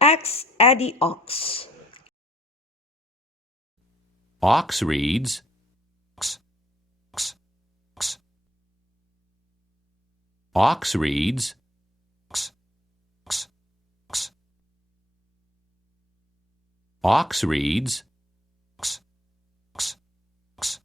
Eddy Ox. Ox reads, ox, ox, ox. Ox reads, ox, ox, ox. Ox reads, ox, ox, ox.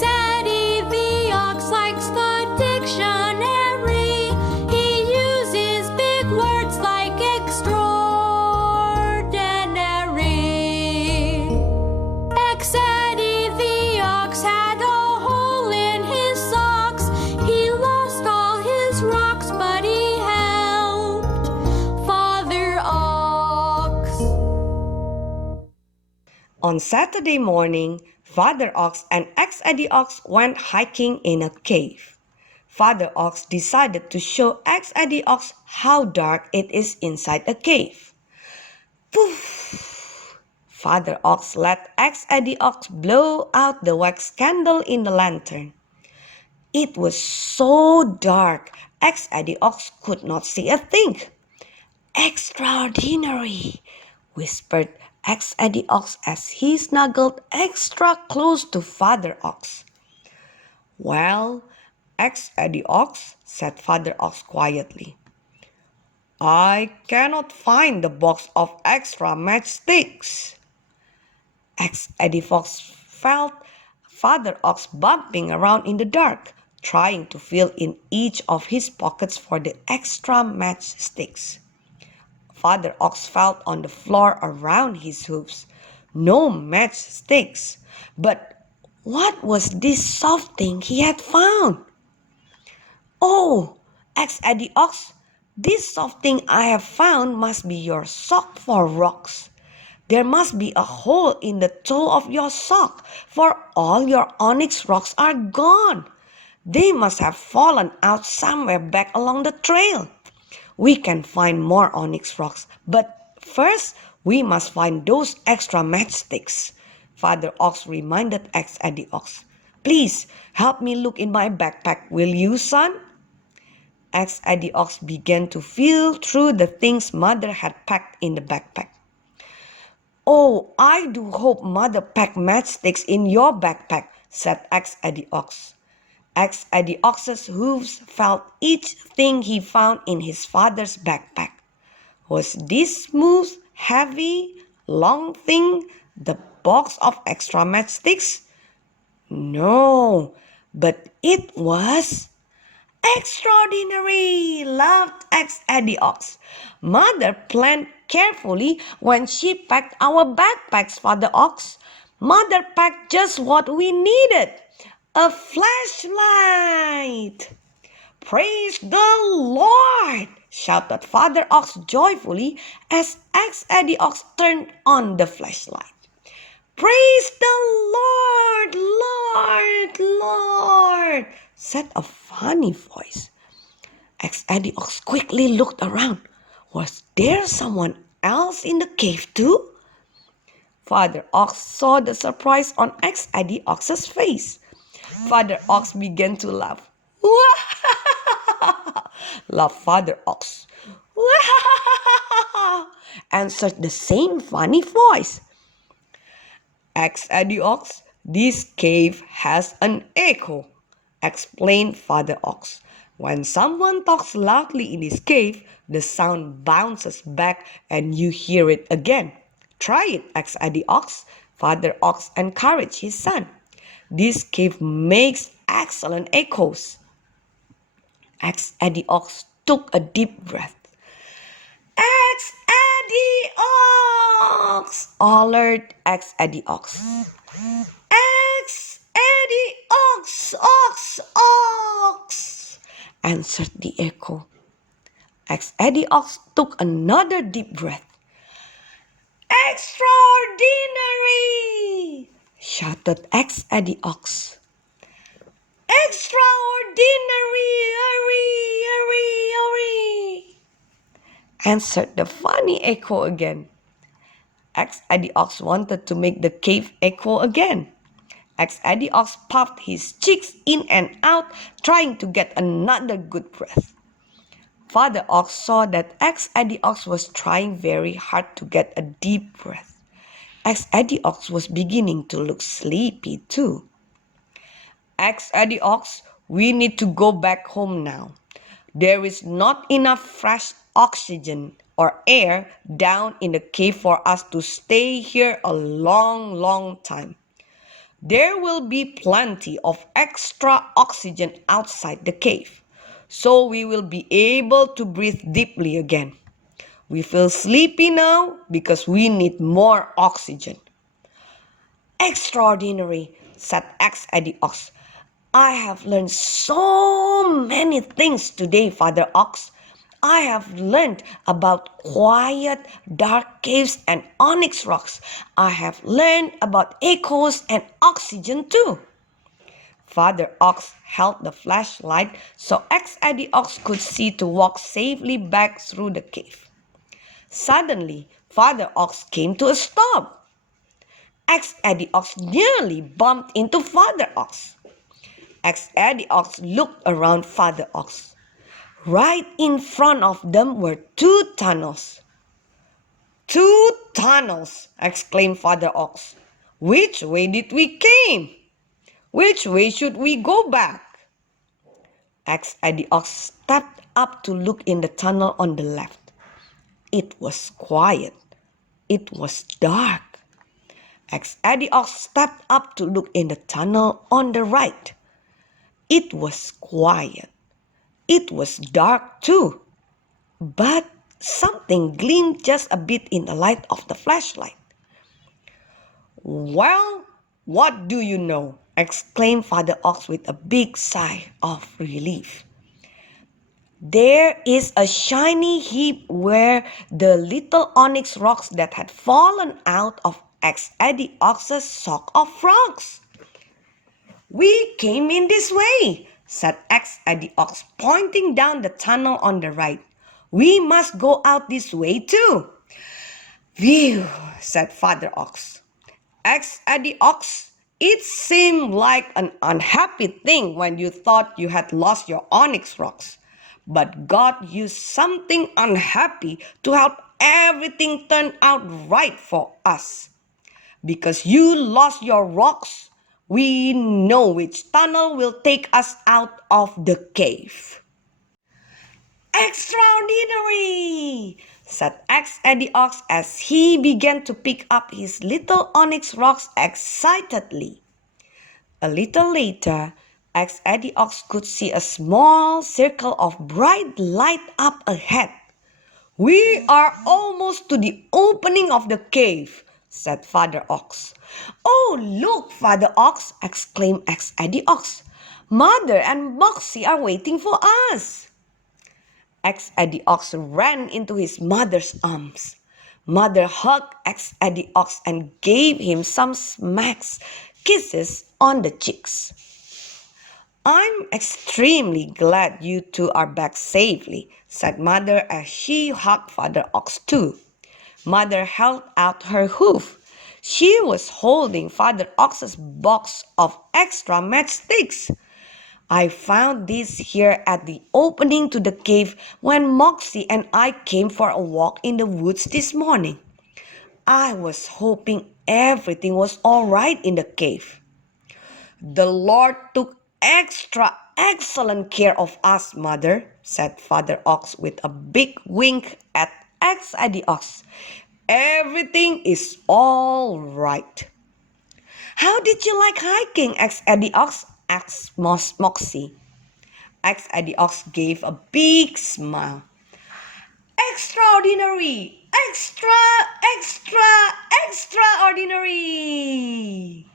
Eddy the ox likes the dictionary. He uses big words like extraordinary. Eddy the ox had a hole in his socks. He lost all his rocks, but he helped Father Ox. On Saturday morning, Father Ox and Eddy Ox went hiking in a cave. Father Ox decided to show Eddy Ox how dark it is inside a cave. Poof! Father Ox let Eddy Ox blow out the wax candle in the lantern. It was so dark, Eddy Ox could not see a thing. Extraordinary, whispered Eddy Ox as he snuggled extra close to Father Ox. Well, Eddy Ox, said Father Ox quietly, I cannot find the box of extra matchsticks. Eddy Fox felt Father Ox bumping around in the dark, trying to feel in each of his pockets for the extra matchsticks. Father Ox felt on the floor around his hooves. No matchsticks. But what was this soft thing he had found? Oh, Eddy Ox, this soft thing I have found must be your sock for rocks. There must be a hole in the toe of your sock, for all your onyx rocks are gone. They must have fallen out somewhere back along the trail. We can find more onyx rocks, but first we must find those extra matchsticks. Father Ox reminded Eddy Ox. Please help me look in my backpack, will you, son? Eddy Ox began to feel through the things Mother had packed in the backpack. Oh, I do hope Mother packed matchsticks in your backpack, said Eddy Ox. Eddy Ox's hooves felt each thing he found in his father's backpack. Was this smooth, heavy, long thing the box of extra matchsticks? No, but it was extraordinary, laughed Eddy Ox. Mother planned carefully when she packed our backpacks, Father Ox. Mother packed just what we needed. A flashlight! Praise the Lord! Shouted Father Ox joyfully as Eddy Ox turned on the flashlight. Praise the Lord, Lord, Lord, said a funny voice. Eddy Ox quickly looked around. Was there someone else in the cave too? Father Ox saw the surprise on Eddy Ox's face. Father Ox began to laugh. Laughed Father Ox. Answered the same funny voice. Eddy Ox, this cave has an echo, explained Father Ox. When someone talks loudly in this cave, the sound bounces back and you hear it again. Try it, Eddy Ox. Father Ox encouraged his son. This cave makes excellent echoes. Eddy Ox took a deep breath. Eddy Ox! Hollered Eddy Ox. Eddy Ox! Ox! Ox! Answered the echo. Eddy Ox took another deep breath. Extraordinary! Shouted Eddy Ox. Extraordinary! Hurry! Hurry! Hurry! Answered the funny echo again. Eddy Ox wanted to make the cave echo again. Ex-Eddy Ox puffed his cheeks in and out, trying to get another good breath. Father Ox saw that Ex-Eddy Ox was trying very hard to get a deep breath. Ex-Eddy Ox was beginning to look sleepy too. Ex-Eddy Ox, we need to go back home now. There is not enough fresh oxygen or air down in the cave for us to stay here a long time. There will be plenty of extra oxygen outside the cave, so we will be able to breathe deeply again. We feel sleepy now because we need more oxygen. Extraordinary, said Ex-Eddy Ox. I have learned so many things today, Father Ox. I have learned about quiet, dark caves and onyx rocks. I have learned about echoes and oxygen too. Father Ox held the flashlight so Ex-Eddy Ox could see to walk safely back through the cave. Suddenly, Father Ox came to a stop. Ex-Eddy Ox nearly bumped into Father Ox. Ex-Eddy Ox looked around Father Ox. Right in front of them were two tunnels. Two tunnels, exclaimed Father Ox. Which way did we came? Which way should we go back? Ex-Eddy Ox stepped up to look in the tunnel on the left. It was quiet. It was dark. Ex-Eddy Ox stepped up to look in the tunnel on the right. It was quiet. It was dark too. But something gleamed just a bit in the light of the flashlight. Well, what do you know? Exclaimed Father Ox with a big sigh of relief. There is a shiny heap where the little onyx rocks that had fallen out of Ex-Eddy Ox's sock of frogs. We came in this way, said Ex-Eddy Ox, pointing down the tunnel on the right. We must go out this way too. Phew, said Father Ox. Ex-Eddy Ox, it seemed like an unhappy thing when you thought you had lost your onyx rocks. But God used something unhappy to help everything turn out right for us. Because you lost your rocks, we know which tunnel will take us out of the cave. Extraordinary, said Ex-Eddy Ox as he began to pick up his little onyx rocks excitedly. A little later, Ex-Eddy Ox could see a small circle of bright light up ahead. We are almost to the opening of the cave, said Father Ox. Oh, look, Father Ox, exclaimed Ex-Eddy Ox. Mother and Moxie are waiting for us. Ex-Eddy Ox ran into his mother's arms. Mother hugged Ex-Eddy Ox and gave him some smacks, kisses on the cheeks. I'm extremely glad you two are back safely, said Mother as she hugged Father Ox too. Mother held out her hoof. She was holding Father Ox's box of extra matchsticks. I found these here at the opening to the cave when Moxie and I came for a walk in the woods this morning. I was hoping everything was all right in the cave. The Lord took excellent care of us, Mother, said Father Ox with a big wink at Ex-Eddy Ox. Everything is all right. How did you like hiking, Ex-Eddy Ox? Asked Moxie. Ex-Eddy Ox gave a big smile. Extraordinary! Extraordinary!